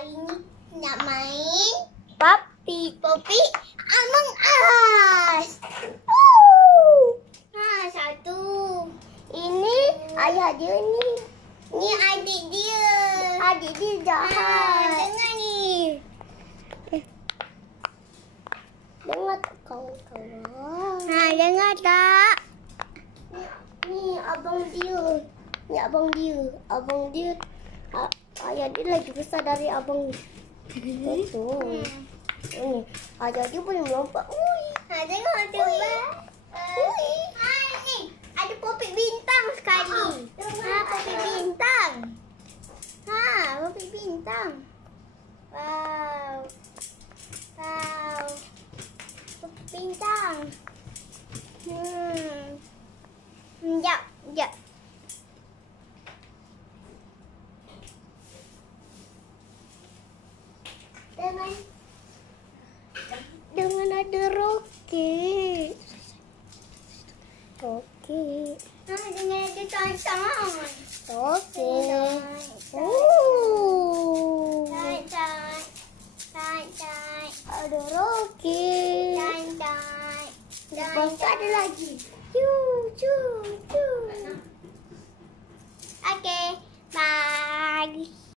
Hari ni nak main Papi. Among Us. Satu. Ini ayah dia ni. Ni adik dia. Adik dia jahat. Dengar ni. Dengar tak kawan-kawan? Dengar tak? Ni abang dia. Ni abang dia. Abang dia. Ayah dia lagi besar dari abang. Betul. Ni ayah dia boleh melompat. Ui. Tengok coba. Ni ada popik bintang sekali. Popik bintang. Popik bintang. Wow. Popik bintang. Sekejap. Dengan ada roket. Roket. Dengan ada tangan. Roket. Ada roket. Lepas tu ada lagi. Okay, bye.